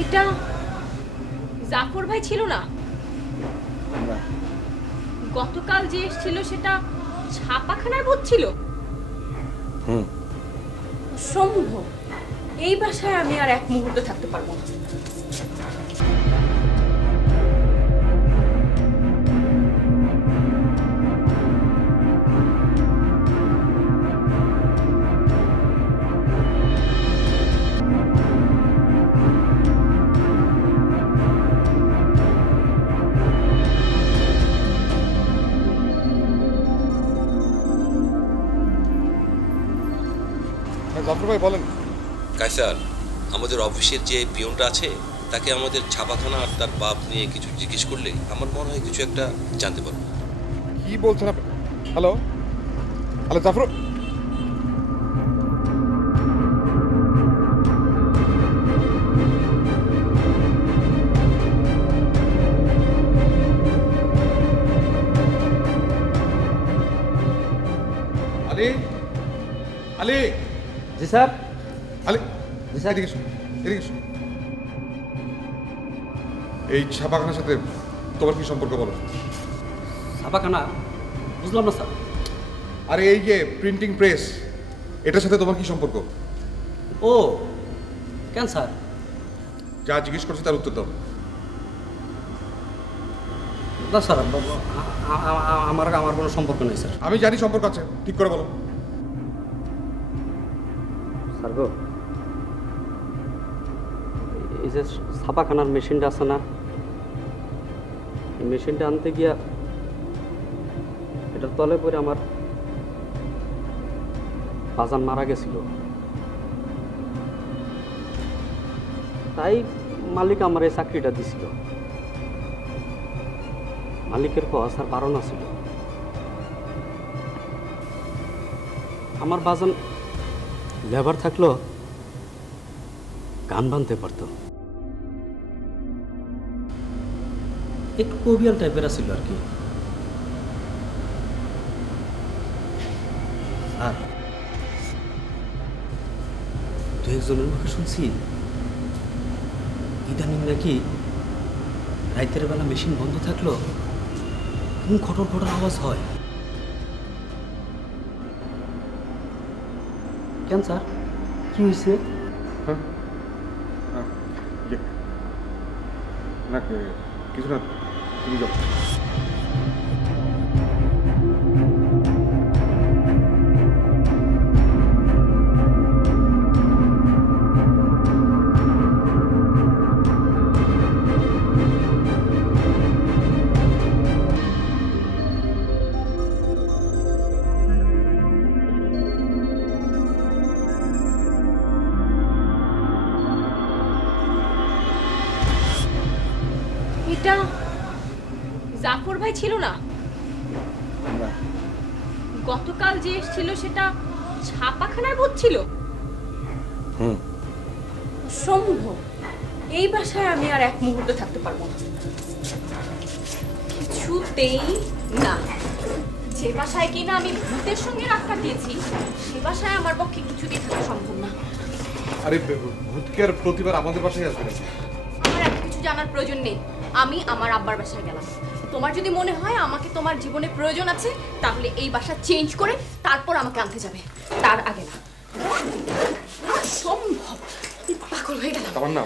এটা জাফর ভাই ছিল না? গতকাল যে এসেছিল সেটা ছাপাখানার ভূত ছিল? সম্ভব। এই বাসায় আমি আর এক মুহূর্ত থাকতে পারবো না। জাফর ভাই বলেন। কায়সার, আমাদের অফিসের যে পিয়নটা আছে তাকে আমাদের ছাপাখানা আর তার বাপ নিয়ে কিছু জিজ্ঞেস করলে আমার মনে হয় কিছু একটা জানতে পারবো। কি বলছেন আপনি? Hello hello Jafar, Ali Ali. জি স্যার। আলী জি স্যার। এদিকে শোন, এদিকে শোন। এই ছাপাখানার সাথে তোমার কি সম্পর্ক বলো? ছাপাখানা? বুঝলাম না স্যার। আরে এই যে প্রিন্টিং প্রেস, এটার সাথে তোমার কি সম্পর্ক? ও কেন স্যার? যা জিজ্ঞেস করছি তার উত্তর দাও। না স্যার, আমার আমার কোনো সম্পর্ক নেই স্যার। আমি জানি সম্পর্ক আছে, ঠিক করে বলো। স্যার গো, এই যে ছাপাখানার মেশিনটা আছে না, এই মেশিনটা আনতে গিয়া এটার তলে পরে আমার বাজান মারা গেছিল। তাই মালিক আমার এই চাকরিটা দিছিল। মালিকের কথা আর বারণ ছিল। আমার বাজান লেবার থাকলো গান বানতে পারতো, একটু কবিয়াল টাইপের ছিল আর কি। আর দু একজনের মুখে শুনছি ইদানিং নাকি রাতের বেলা মেশিন বন্ধ থাকলো খটর খটর আওয়াজ হয়। কেন স্যার, কি হয়েছে? না কিছু না, তুমি যাও। এটা জাফর ভাই ছিল না? গতকাল যে এসেছিল সেটা ছাপাখানার ভূত ছিল? সম্ভব। এই বাসায় আমি আর এক মুহূর্ত থাকতে পারবো না, কিছুতেই না। যে বাসায় কিনা আমি ভূতের সঙ্গে রাত কাটিয়েছি সে বাসায় আমার পক্ষে কিছুতেই থাকা সম্ভব না। আরে ভূতকে আর প্রতিবার আমাদের বাসায় আসবে না। আমার এত কিছু জানার প্রয়োজন নেই। আমি আমার আব্বার বাসায় গেলাম। তোমার যদি মনে হয় আমাকে তোমার জীবনে প্রয়োজন আছে তাহলে এই বাসা চেঞ্জ করে তারপর আমাকে আনতে যাবে, তার আগে না। সম্ভব। পাগল হয়ে গেলাম। না